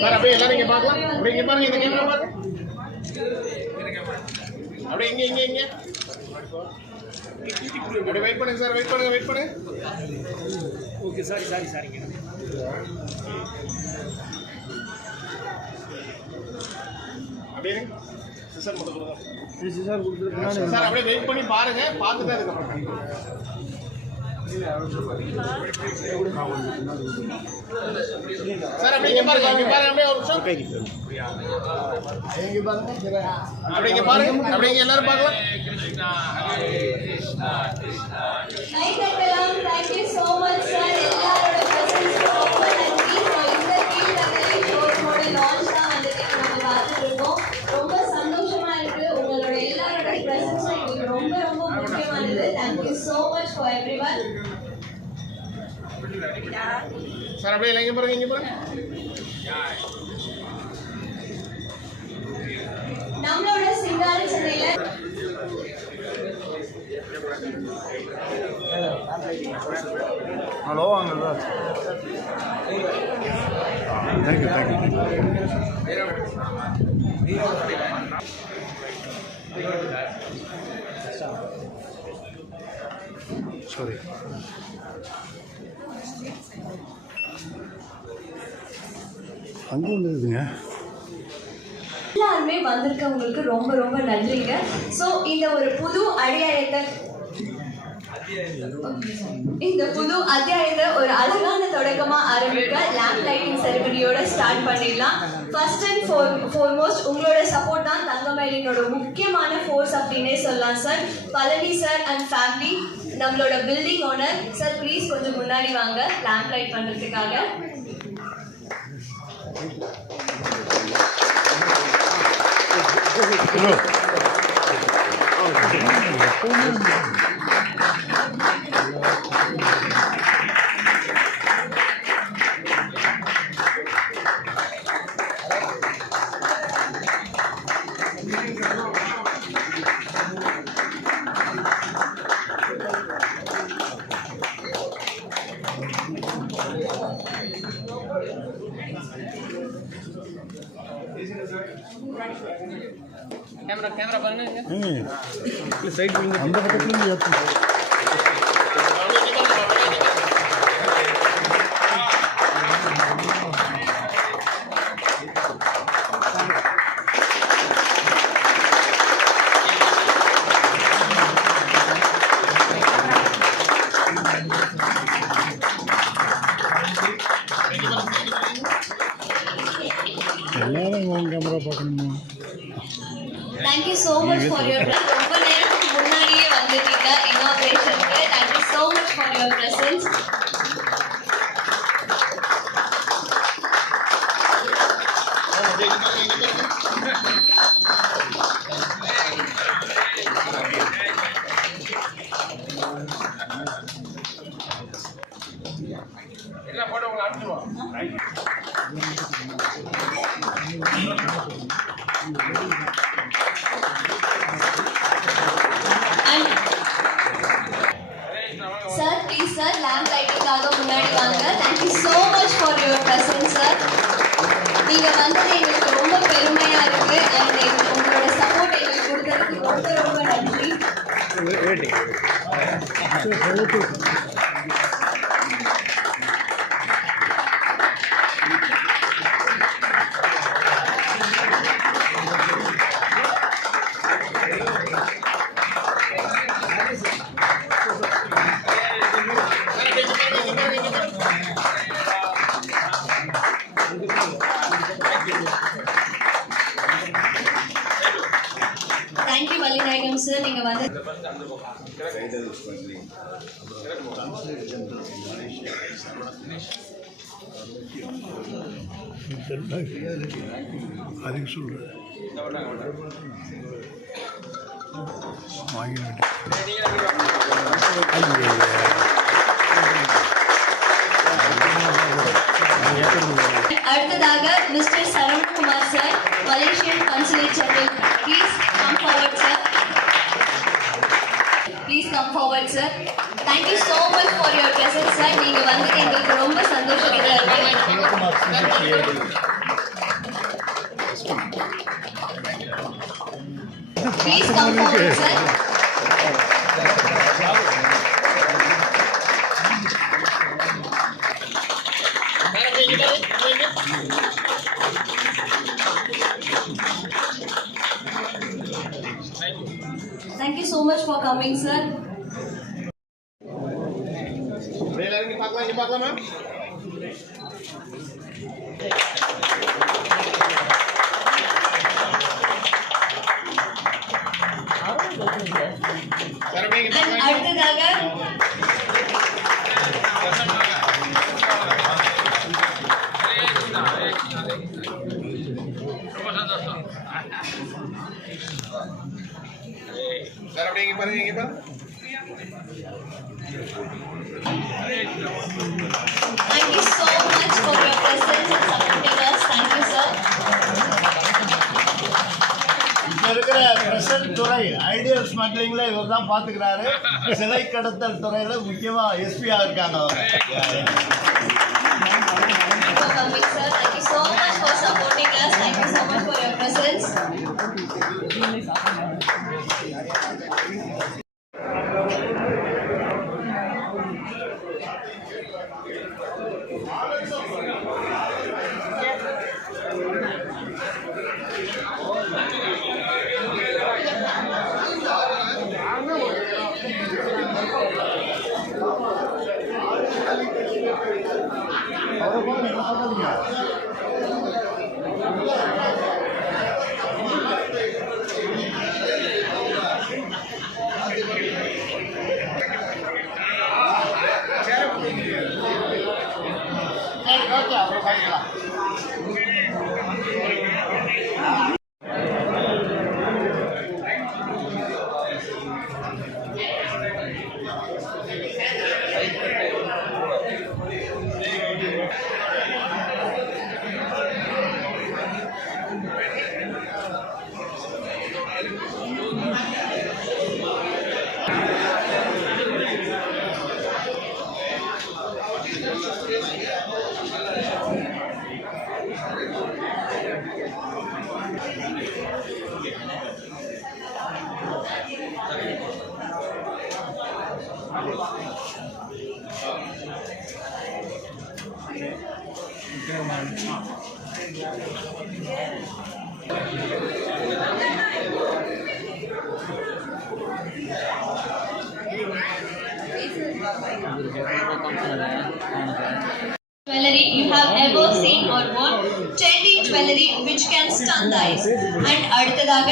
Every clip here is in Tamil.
சார் அப்படியே எல்லாரும் இங்க பார்க்கலாம். அப்படியே இங்க பாருங்க, இந்த கேமரா பாருங்க. அப்படியே இங்க அப்படியே வெயிட் பண்ணுங்க சார், வெயிட் பண்ணுங்க. ஓகே சாரிங்க. அப்படியே சிஸ்டர் மட்டும் சிஸ்டர் கொடுத்துருக்கேன் சார். அப்படியே வெயிட் பண்ணி பாருங்க, பார்த்துட்டு அதுக்கப்புறம் சார் அப்படியே பாருங்க, அப்படியே ஒரு நிமிஷம் அப்படியே பாருங்க, அப்படியே எல்லாரும் பார்க்கலாம். Thank you so much sir. எல்லாரோட பிரசன்ஸ் ரொம்ப நன்றி. இந்த கீழே ஷோரோட லான்ச் தான் வந்துட்டு நம்ம பார்த்துட்டு இருக்கோம். ரொம்ப சந்தோஷமா இருக்கு. உங்களோட எல்லாரோட பிரசன்ஸ் எங்களுக்கு ரொம்ப முக்கியமானது. Thank you so much for everyone. Sir அப்படியே இங்க பாருங்க. நம்மளோட சிங்கார சென்னையில ஹலோ வாங்க. தேங்க்யூ. சாரி. அங்கே வந்துருக்குங்க. எல்லாருமே வந்திருக்கவங்களுக்கு ரொம்ப நன்றிங்க. ஸோ இந்த புது அத்தியாயத்தை ஒரு அழகான தொடக்கமா ஆரம்பிக்க லேம்ப் லைட்டிங் செரிமனியோட ஸ்டார்ட் பண்ணிடலாம். ஃபர்ஸ்ட் அண்ட் ஃபார்மோஸ்ட் உங்களோட சப்போர்ட் தான் தங்கமயிலினோட முக்கியமான ஃபோர்ஸ் அப்படின்னே சொல்லலாம் sir. Palani sir and family, நம்மளோட பில்டிங் ஓனர் சார், ப்ளீஸ் கொஞ்சம் முன்னாடி வாங்க லேம்ப் லைட் பண்ணுறதுக்காக. கேமரா பாருங்க. சைடு அந்த பக்கத்துல இருந்து கேமரா பார்க்கணுமா? Thank you so much for your ரொம்ப நேரத்துக்கு முன்னாடியே வந்துட்டீங்க இனாகிரேஷனுக்கு. Thank you so much for your presence. எல்லாம் போட்டு உங்களை அனுப்பிச்சுடுவோம். சார் ப்ளீஸ் சார் லேம்ப் லைட்டுக்காக முன்னாடி வாங்க. Thank you so much for your presence sir. நீங்கள் வந்தது எங்களுக்கு ரொம்ப பெருமையாக இருக்குது. அண்ட் உங்களோட சப்போர்ட் எங்களுக்கு கொடுத்ததுக்கு ரொம்ப ரொம்ப நன்றி. Thank you Vallinayagam sir. நீங்கள் வந்து அதுக்கு சொல்கிறேன் வாங்கிட அடுத்ததாக mister Saravanakumar sir, Malaysian consulate general. Please come forward sir. Please come forward sir. Thank you so much for your presence sir. நீங்கள் வந்து எங்களுக்கு ரொம்ப சந்தோஷமாக இருக்கு. Please come forward sir. Thank you so much for coming, sir. எல்லாரும் இங்க பார்க்கலாமா? And அடுத்ததாக சார் அப்படியே இங்க பாருங்க, இங்க பாருங்க. thank you so much for your presence and supporting us. Thank you, sir. இப்போ இருக்கிற பிரசன்ட் துறை ஐடியல் ஸ்மக்லிங்ல இவர் தான் பார்த்துக்கிறாரு. சிலை கடத்தல் துறையில் முக்கியமாக எஸ்பியாக இருக்காங்க அவங்க. For coming, sir. Thank you so much for supporting us. Thank you so much for your presence. அப்புறம் பார்க்கலாம். jewelry you have ever seen or worn. Trendy jewelry which can stun the eyes. And அடுத்ததாக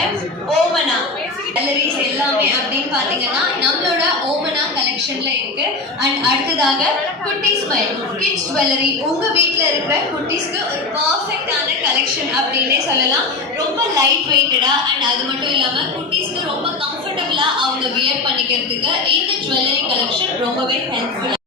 ஓமனா ஜுவல்லரிஸ் எல்லாமே அப்படின்னு பார்த்தீங்கன்னா நம்மளோட ஓமனா கலெக்ஷன்ல இருக்கு. அண்ட் அடுத்ததாக குட்டி ஸ்மைல் கிட்ஸ் ஜுவல்லரி, உங்க வீட்ல இருக்கிற குட்டீஸ்க்கு ஒரு பர்ஃபெக்டான கலெக்ஷன் அப்படின்னே சொல்லலாம். ரொம்ப லைட் வெயிட்டடா அண்ட் அது மட்டும் இல்லாம குட்டீஸ்க்கு ரொம்ப கம்ஃபர்டபுளா அவங்க வியர் பண்ணிக்கிறதுக்கு இந்த ஜுவல்லரி கலெக்ஷன் ரொம்பவே ஹெல்ப்ஃபுல்.